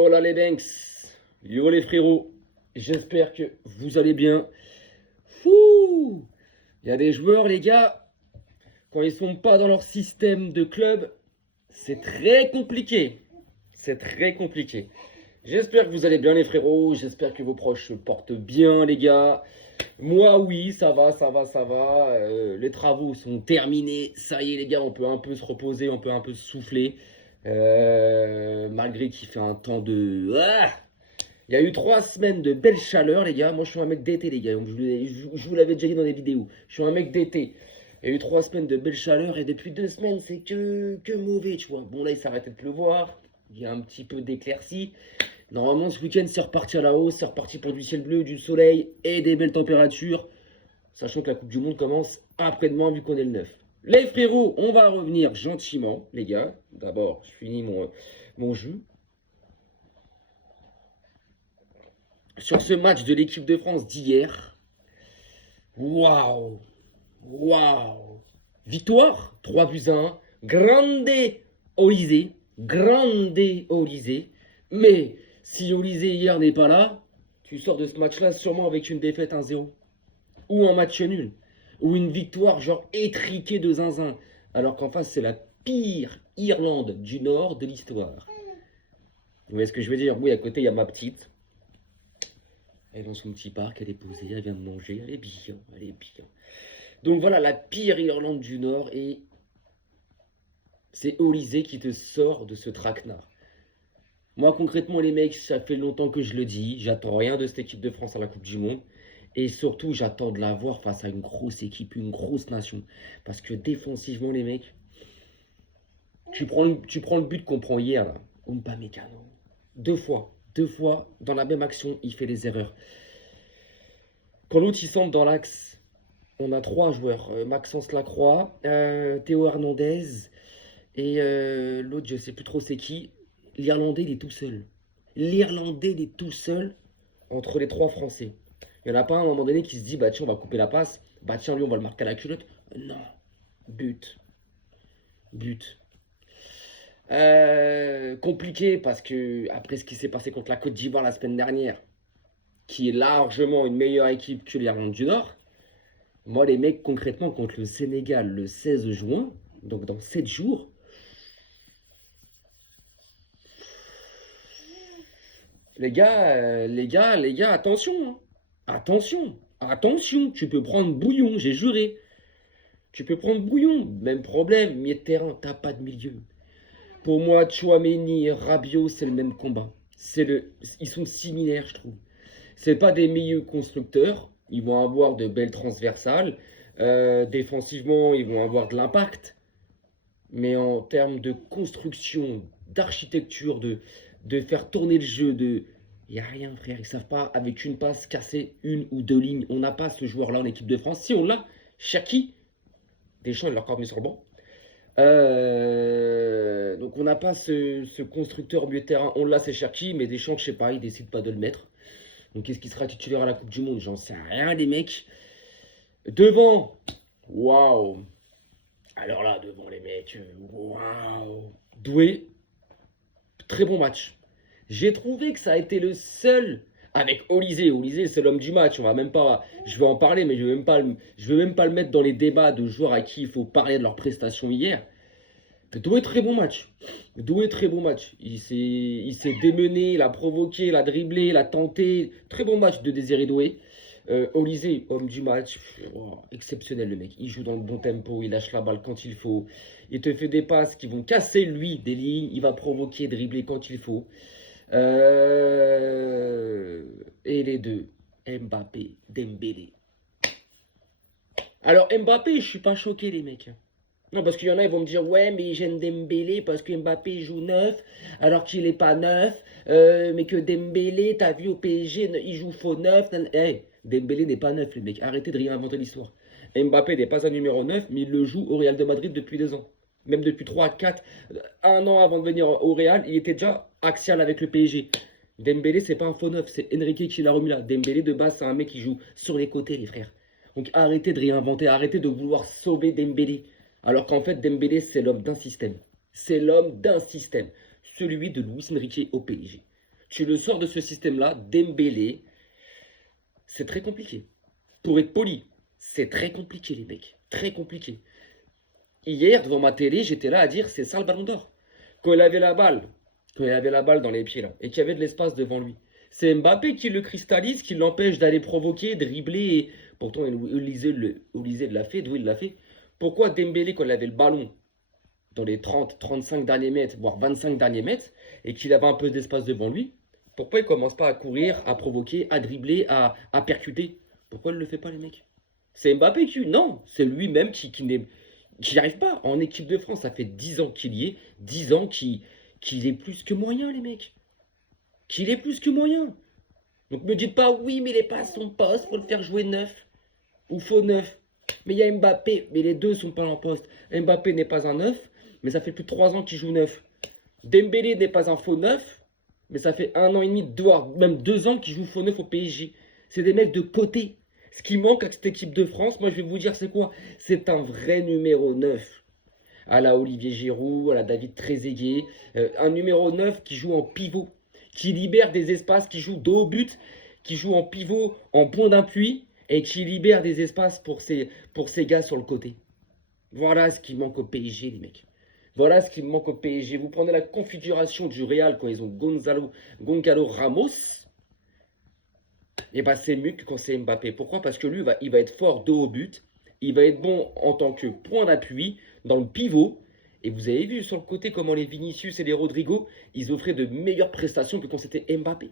Oh là les Banks, yo les frérots, j'espère que vous allez bien. Fouh, il y a des joueurs les gars, quand ils sont pas dans leur système de club, c'est très compliqué. C'est très compliqué. J'espère que vous allez bien les frérots, j'espère que vos proches se portent bien les gars. Moi oui, ça va, ça va, ça va. Les travaux sont terminés, ça y est les gars, on peut un peu se reposer, on peut un peu se souffler. Malgré qu'il fait un temps de... Ah, il y a eu 3 semaines de belle chaleur, les gars. Moi, je suis un mec d'été, les gars. Je vous l'avais déjà dit dans les vidéos. Je suis un mec d'été. Il y a eu 3 semaines de belle chaleur et depuis 2 semaines, c'est que mauvais, tu vois. Bon, là, il s'est arrêté de pleuvoir. Il y a un petit peu d'éclaircie. Normalement, ce week-end, c'est reparti à la hausse. C'est reparti pour du ciel bleu, du soleil et des belles températures. Sachant que la Coupe du Monde commence après-demain, vu qu'on est le 9. Les frérots, on va revenir gentiment, les gars. D'abord, je finis mon jus. Sur ce match de l'équipe de France d'hier, waouh, waouh, victoire, 3 buts à 1, grande Olysée, mais si Olysée hier n'est pas là, tu sors de ce match-là sûrement avec une défaite 1-0, ou un match nul, ou une victoire genre étriquée de zinzin, alors qu'en face c'est la pire Irlande du Nord de l'histoire. Vous voyez ce que je veux dire? Oui, à côté il y a ma petite. Elle est dans son petit parc, elle est posée, elle vient de manger, elle est bien, elle est bien. Donc voilà, la pire Irlande du Nord, et c'est Olysée qui te sort de ce traquenard. Moi, concrètement, les mecs, ça fait longtemps que je le dis, j'attends rien de cette équipe de France à la Coupe du Monde. Et surtout, j'attends de la voir face à une grosse équipe, une grosse nation. Parce que défensivement, les mecs, tu prends le but qu'on prend hier, là, Upamecano. Deux fois, dans la même action, il fait des erreurs. Quand l'autre, il semble dans l'axe, on a 3 joueurs. Maxence Lacroix, Théo Hernandez et l'autre, je sais plus trop c'est qui. L'Irlandais, il est tout seul. L'Irlandais, il est tout seul entre les 3 Français. Il n'y en a pas un à un moment donné qui se dit, bah tiens, on va couper la passe. Bah tiens, lui, on va le marquer à la culotte. Non. But. But. Compliqué parce que, après ce qui s'est passé contre la Côte d'Ivoire la semaine dernière, qui est largement une meilleure équipe que l'Irlande du Nord, moi, les mecs, concrètement, contre le Sénégal le 16 juin, donc dans 7 jours, les gars, attention, hein. Attention, tu peux prendre bouillon, j'ai juré. Tu peux prendre bouillon, même problème, milieu de terrain, t'as pas de milieu. Pour moi, Tchouaméni et Rabiot, c'est le même combat. Ils sont similaires, je trouve. C'est pas des milieux constructeurs, ils vont avoir de belles transversales. Défensivement, ils vont avoir de l'impact. Mais en termes de construction, d'architecture, de faire tourner le jeu, il n'y a rien, frère. Ils ne savent pas, avec une passe, casser 1 ou 2 lignes. On n'a pas ce joueur-là en équipe de France. Si on l'a, Cherki, Deschamps, il l'a encore mis sur le banc. Donc on n'a pas ce constructeur au milieu de terrain. On l'a, c'est Cherki, mais Deschamps, je sais pas, il décide pas de le mettre. Donc qu'est-ce qui sera titulaire à la Coupe du Monde? J'en sais rien, les mecs. Devant, waouh. Alors là, devant les mecs, waouh. Doué, très bon match. J'ai trouvé que ça a été le seul avec Olysée. Olysée, c'est l'homme du match. On va même pas, je vais en parler, mais je vais même pas le mettre dans les débats de joueurs à qui il faut parler de leur prestation hier. Doué, très bon match. Doué, très bon match. Il s'est démené, il a provoqué, il a dribblé, il a tenté. Très bon match de Désiré Doué. Olysée, homme du match, wow, exceptionnel le mec. Il joue dans le bon tempo, il lâche la balle quand il faut. Il te fait des passes qui vont casser lui des lignes. Il va provoquer, dribbler quand il faut. Et les deux, Mbappé, Dembélé. Alors Mbappé, je suis pas choqué les mecs. Non, parce qu'il y en a, ils vont me dire, ouais, mais j'aime Dembélé parce que Mbappé joue neuf, alors qu'il est pas neuf, mais que Dembélé, t'as vu au PSG, il joue faux neuf. Hey, Dembélé n'est pas neuf, les mecs, arrêtez de réinventer l'histoire. Mbappé n'est pas un numéro 9, mais il le joue au Real de Madrid depuis 2 ans. Même depuis 3, 4, 1 an avant de venir au Real, il était déjà axial avec le PSG. Dembélé, c'est pas un faux neuf, c'est Enrique qui l'a remis là. Dembélé, de base, c'est un mec qui joue sur les côtés, les frères. Donc arrêtez de réinventer, arrêtez de vouloir sauver Dembélé. Alors qu'en fait, Dembélé, c'est l'homme d'un système. C'est l'homme d'un système. Celui de Luis Enrique au PSG. Tu le sors de ce système-là, Dembélé, c'est très compliqué. Pour être poli, c'est très compliqué, les mecs. Très compliqué. Hier, devant ma télé, j'étais là à dire c'est ça le ballon d'or. Quand il avait la balle, quand il avait la balle dans les pieds là, et qu'il y avait de l'espace devant lui, c'est Mbappé qui le cristallise, qui l'empêche d'aller provoquer, dribbler. Et... Pourtant, Olysée l'a fait, d'où il l'a fait. Pourquoi Dembélé, quand il avait le ballon dans les 30, 35 derniers mètres, voire 25 derniers mètres, et qu'il avait un peu d'espace devant lui, pourquoi il commence pas à courir, à provoquer, à dribbler, à percuter? Pourquoi il ne le fait pas, les mecs? C'est Mbappé qui... Non, c'est lui-même qui n'y arrive pas. En équipe de France, ça fait 10 ans qu'il y est, 10 ans qu'il est plus que moyen, les mecs. Qu'il est plus que moyen. Donc me dites pas, oui, mais il n'est pas à son poste, faut le faire jouer neuf. Ou faux neuf. Mais il y a Mbappé, mais les deux sont pas en poste. Mbappé n'est pas un neuf, mais ça fait plus de 3 ans qu'il joue neuf. Dembélé n'est pas un faux neuf, mais ça fait 1 an et demi, même 2 ans qu'il joue faux neuf au PSG. C'est des mecs de côté. Ce qui manque à cette équipe de France, moi je vais vous dire c'est quoi? C'est un vrai numéro 9. À la Olivier Giroud, à la David Trezeguet. Un numéro 9 qui joue en pivot, qui libère des espaces, qui joue dos au but, qui joue en pivot, en point d'appui, et qui libère des espaces pour ses gars sur le côté. Voilà ce qui manque au PSG, les mecs. Voilà ce qui manque au PSG. Vous prenez la configuration du Real quand ils ont Gonzalo Ramos, et bah c'est mieux que quand c'est Mbappé. Pourquoi? Parce que lui, il va être fort dos au but. Il va être bon en tant que point d'appui dans le pivot. Et vous avez vu sur le côté comment les Vinicius et les Rodrigo, ils offraient de meilleures prestations que quand c'était Mbappé.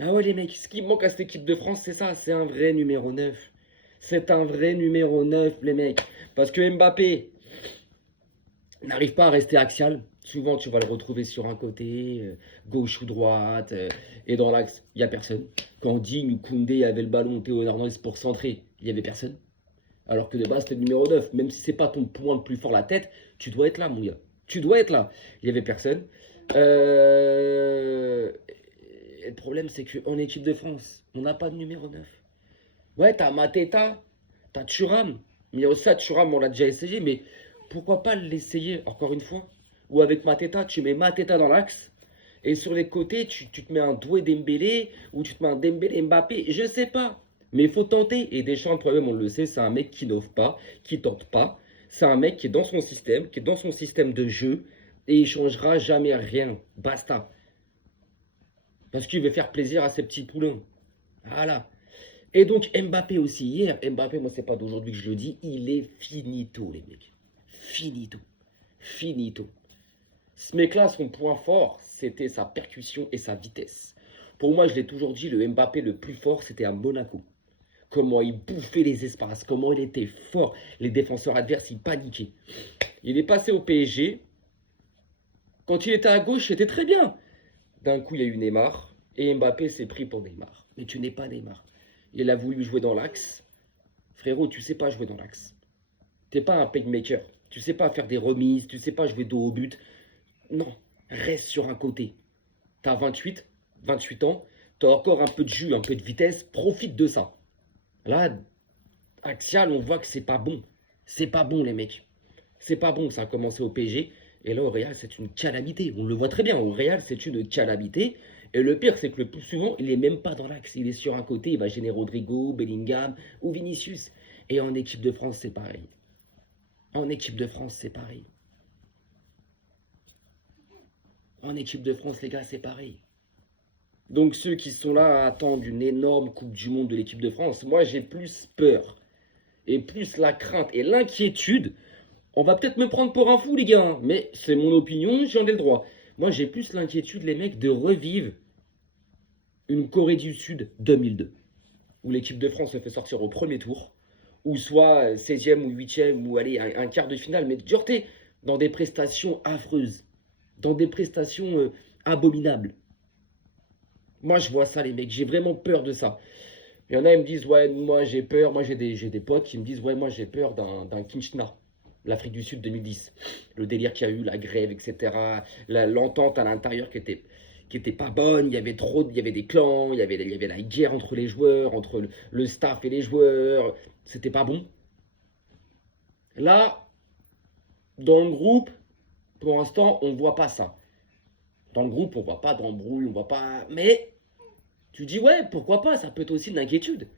Ah ouais les mecs, ce qui manque à cette équipe de France, c'est ça, c'est un vrai numéro 9. C'est un vrai numéro 9 les mecs. Parce que Mbappé n'arrive pas à rester axial. Souvent tu vas le retrouver sur un côté, gauche ou droite, et dans l'axe, il n'y a personne. Quand Digne ou Koundé avait le ballon, Théo Hernandez pour centrer, il n'y avait personne. Alors que de base, c'était le numéro 9. Même si c'est pas ton point le plus fort, la tête, tu dois être là, mon gars. Tu dois être là. Il n'y avait personne. Et le problème, c'est qu'en équipe de France, on n'a pas de numéro 9. Ouais, t'as Mateta, t'as Thuram. Mais ça, Thuram, on l'a déjà essayé. Mais pourquoi pas l'essayer encore une fois? Ou avec Mateta, tu mets Mateta dans l'axe. Et sur les côtés, tu te mets un Doué Dembélé. Ou tu te mets un Dembélé Mbappé. Je sais pas. Mais il faut tenter. Et Deschamps, le problème, on le sait, c'est un mec qui n'ose pas, qui tente pas. C'est un mec qui est dans son système, qui est dans son système de jeu. Et il changera jamais rien. Basta. Parce qu'il veut faire plaisir à ses petits poulains. Voilà. Et donc Mbappé aussi, hier, Mbappé, moi c'est pas d'aujourd'hui que je le dis, il est finito les mecs. Finito. Finito. Ce mec-là, son point fort, c'était sa percussion et sa vitesse. Pour moi, je l'ai toujours dit, le Mbappé le plus fort, c'était à Monaco. Comment il bouffait les espaces, comment il était fort. Les défenseurs adverses, ils paniquaient. Il est passé au PSG. Quand il était à gauche, c'était très bien. D'un coup, il y a eu Neymar. Et Mbappé s'est pris pour Neymar. Mais tu n'es pas Neymar. Il a voulu jouer dans l'axe. Frérot, tu sais pas jouer dans l'axe. T'es pas un playmaker. Tu sais pas faire des remises. Tu sais pas jouer dos au but. Non, reste sur un côté. T'as 28 ans. T'as encore un peu de jus, un peu de vitesse. Profite de ça. Là, axial, on voit que c'est pas bon. C'est pas bon, les mecs. C'est pas bon. Ça a commencé au PSG. Et là, au Real, c'est une calamité. On le voit très bien. Au Real, c'est une calamité. Et le pire, c'est que le plus souvent, il n'est même pas dans l'axe. Il est sur un côté. Il va gêner Rodrigo, Bellingham ou Vinicius. Et en équipe de France, c'est pareil. En équipe de France, c'est pareil. En équipe de France, les gars, c'est pareil. Donc ceux qui sont là à attendre une énorme Coupe du Monde de l'équipe de France, moi, j'ai plus peur. Et plus la crainte et l'inquiétude. On va peut-être me prendre pour un fou, les gars. Hein, mais c'est mon opinion, j'en ai le droit. Moi, j'ai plus l'inquiétude, les mecs, de revivre une Corée du Sud 2002, où l'équipe de France se fait sortir au premier tour, ou soit 16e ou 8e, ou allez, un quart de finale, mais dureté, dans des prestations affreuses, dans des prestations abominables. Moi, je vois ça, les mecs, j'ai vraiment peur de ça. Il y en a, ils me disent, ouais, moi j'ai peur, moi j'ai des potes qui me disent, ouais, moi j'ai peur d'un Kinshasa, l'Afrique du Sud 2010. Le délire qu'il y a eu, la grève, etc. L'entente à l'intérieur qui était pas bonne, il y avait des clans, il y avait la guerre entre les joueurs, entre le staff et les joueurs, c'était pas bon. Là, dans le groupe, pour l'instant, on ne voit pas ça. Dans le groupe, on voit pas d'embrouille, on voit pas. Mais tu dis ouais, pourquoi pas, ça peut être aussi une inquiétude.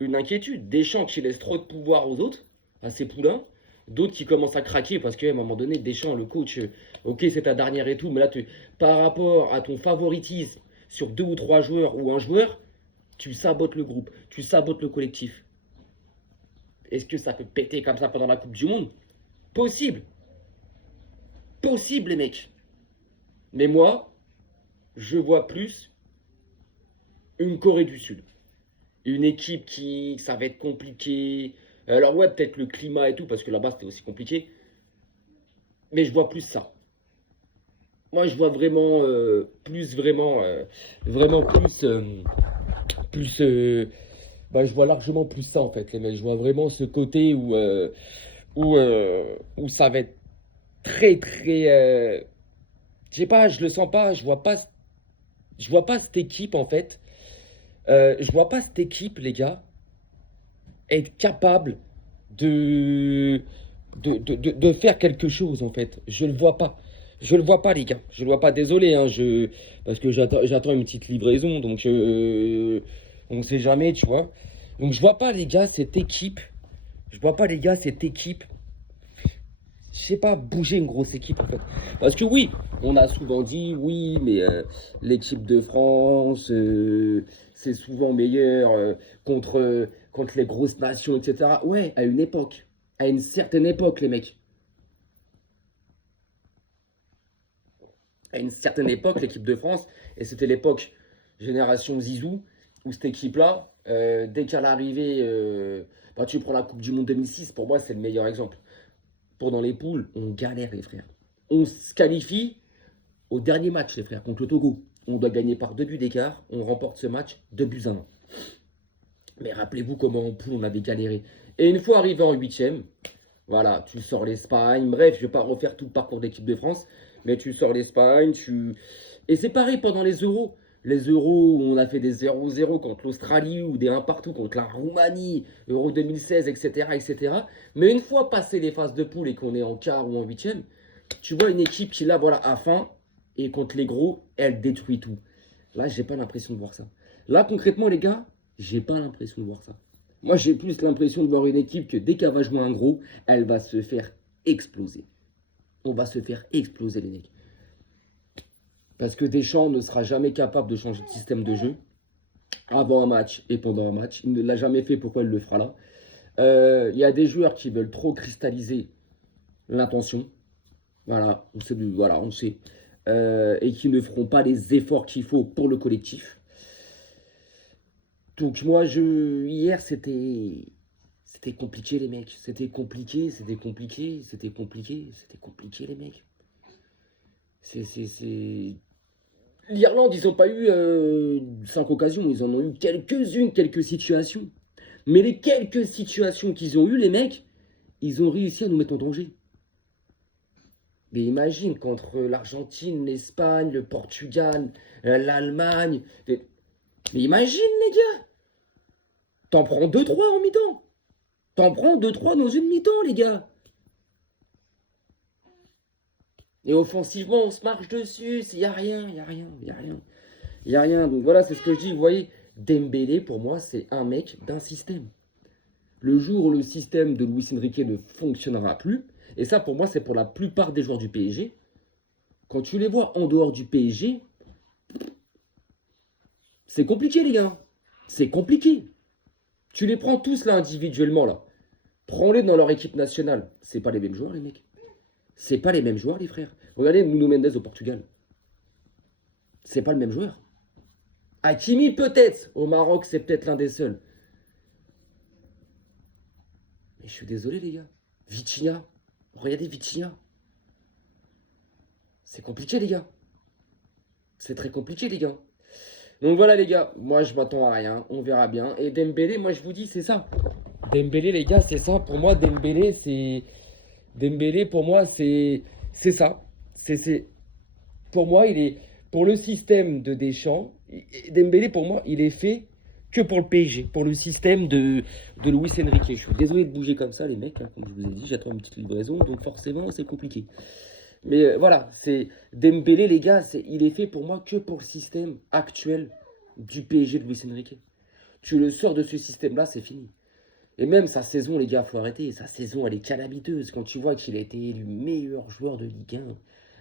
Une inquiétude. Deschamps qui laisse trop de pouvoir aux autres, à ses poulains. D'autres qui commencent à craquer parce qu'à un moment donné, Deschamps, le coach, ok, c'est ta dernière et tout, mais là, par rapport à ton favoritisme sur 2 ou 3 joueurs ou un joueur, tu sabotes le groupe, tu sabotes le collectif. Est-ce que ça peut péter comme ça pendant la Coupe du Monde? Possible. Possible, les mecs. Mais moi, je vois plus une Corée du Sud. Une équipe qui, ça va être compliqué. Alors ouais, peut-être le climat et tout, parce que là-bas, c'était aussi compliqué. Mais je vois plus ça. Moi, je vois vraiment vraiment plus, je vois largement plus ça en fait, les mecs. Je vois vraiment ce côté où ça va être très très, je sais pas, je le sens pas, je vois pas cette équipe en fait, je vois pas cette équipe, les gars, être capable de de faire quelque chose en fait. Je le vois pas. Je le vois pas, les gars. Je le vois pas. Désolé, hein, parce que j'attends une petite livraison, donc on sait jamais, tu vois. Donc je vois pas, les gars, cette équipe. Je vois pas, les gars, cette équipe. Je sais pas, bouger une grosse équipe en fait. Parce que oui, on a souvent dit oui, mais l'équipe de France, c'est souvent meilleur contre les grosses nations, etc. Ouais, à une époque. À une certaine époque, les mecs. À une certaine époque, l'équipe de France, et c'était l'époque génération Zizou, où cette équipe-là, dès qu'elle arrivait, tu prends la Coupe du Monde 2006, pour moi, c'est le meilleur exemple. Pendant les poules, on galère, les frères. On se qualifie au dernier match, les frères, contre le Togo. On doit gagner par 2 buts d'écart. On remporte ce match 2 buts à 1. Mais rappelez-vous comment en poule on avait galéré. Et une fois arrivé en 8e, voilà, tu sors l'Espagne. Bref, je ne vais pas refaire tout le parcours d'équipe de France. Mais tu sors l'Espagne. Et c'est pareil pendant les Euros. Les Euros où on a fait des 0-0 contre l'Australie ou des 1 partout contre la Roumanie, Euro 2016, etc., etc. Mais une fois passé les phases de poule et qu'on est en quart ou en 8e, tu vois une équipe qui là, voilà, à fin, et contre les gros, elle détruit tout. Là, j'ai pas l'impression de voir ça. Là, concrètement, les gars, j'ai pas l'impression de voir ça. Moi, j'ai plus l'impression de voir une équipe que dès qu'elle va jouer un gros, elle va se faire exploser. On va se faire exploser, les mecs. Parce que Deschamps ne sera jamais capable de changer de système de jeu avant un match et pendant un match. Il ne l'a jamais fait, pourquoi il le fera là? Il y a des joueurs qui veulent trop cristalliser l'intention. Voilà, on sait. Et qui ne feront pas les efforts qu'il faut pour le collectif. Donc moi, hier, c'était compliqué, les mecs. C'était compliqué, les mecs. L'Irlande, ils n'ont pas eu 5 occasions, ils en ont eu quelques-unes, quelques situations. Mais les quelques situations qu'ils ont eues, les mecs, ils ont réussi à nous mettre en danger. Mais imagine, contre l'Argentine, l'Espagne, le Portugal, l'Allemagne. Mais imagine, les gars, t'en prends 2-3 en mi-temps. T'en prends 2-3 dans une mi-temps, les gars. Et offensivement, on se marche dessus. Il n'y a rien. Donc voilà, c'est ce que je dis. Vous voyez, Dembélé, pour moi, c'est un mec d'un système. Le jour où le système de Luis Enrique ne fonctionnera plus, et ça, pour moi, c'est pour la plupart des joueurs du PSG, quand tu les vois en dehors du PSG, c'est compliqué, les gars. C'est compliqué. Tu les prends tous là individuellement, là. Prends-les dans leur équipe nationale. C'est pas les mêmes joueurs, les mecs. C'est pas les mêmes joueurs, les frères. Regardez Nuno Mendes au Portugal. C'est pas le même joueur. Hakimi, peut-être. Au Maroc, c'est peut-être l'un des seuls. Mais je suis désolé, les gars. Vitinha. Regardez Vitinha. C'est compliqué, les gars. C'est très compliqué, les gars. Donc voilà, les gars. Moi, je m'attends à rien. On verra bien. Et Dembélé, moi, je vous dis, c'est ça. Dembélé, les gars, c'est ça. Pour moi, Dembélé, c'est... Dembélé, pour moi, c'est ça. Pour moi, il est... Pour le système de Deschamps, Dembélé, pour moi, il est fait que pour le PSG, pour le système de Luis Enrique. Je suis désolé de bouger comme ça, les mecs. Hein, comme je vous ai dit, j'attends une petite livraison, donc forcément, c'est compliqué. Mais voilà, c'est Dembélé, les gars, il est fait pour moi que pour le système actuel du PSG de Luis Enrique. Tu le sors de ce système-là, c'est fini. Et même sa saison, les gars, faut arrêter. Sa saison, elle est calamiteuse. Quand tu vois qu'il a été élu meilleur joueur de Ligue 1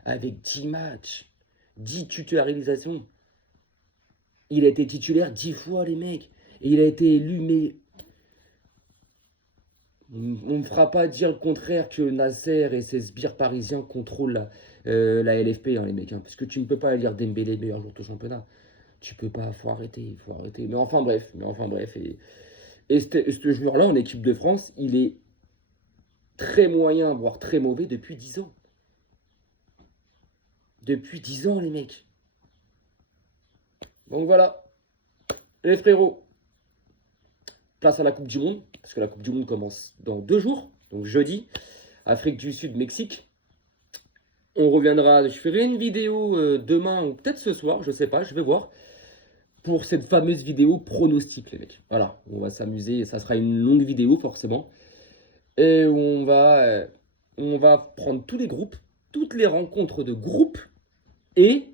avec 10 matchs, 10 titularisations. Il a été titulaire 10 fois, les mecs. Et il a été élu, mais on ne me fera pas dire le contraire que Nasser et ses sbires parisiens contrôlent la LFP, hein, les mecs. Hein, parce que tu ne peux pas élire Dembélé meilleur joueur de championnat. Tu peux pas, faut arrêter, faut arrêter. Mais enfin bref. Et ce joueur-là, en équipe de France, il est très moyen, voire très mauvais depuis 10 ans. Depuis 10 ans, les mecs. Donc voilà, les frérots, place à la Coupe du Monde, parce que la Coupe du Monde commence dans 2 jours, donc jeudi, Afrique du Sud, Mexique. On reviendra, je ferai une vidéo demain ou peut-être ce soir, je sais pas, je vais voir, pour cette fameuse vidéo pronostic, les mecs. Voilà, on va s'amuser, ça sera une longue vidéo forcément. Et on va prendre tous les groupes, toutes les rencontres de groupes et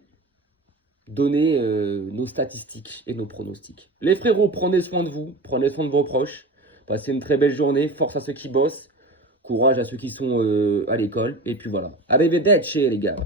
donner nos statistiques et nos pronostics. Les frérots, prenez soin de vous, prenez soin de vos proches, passez une très belle journée, force à ceux qui bossent, courage à ceux qui sont à l'école, et puis voilà. Arrivederci les gars.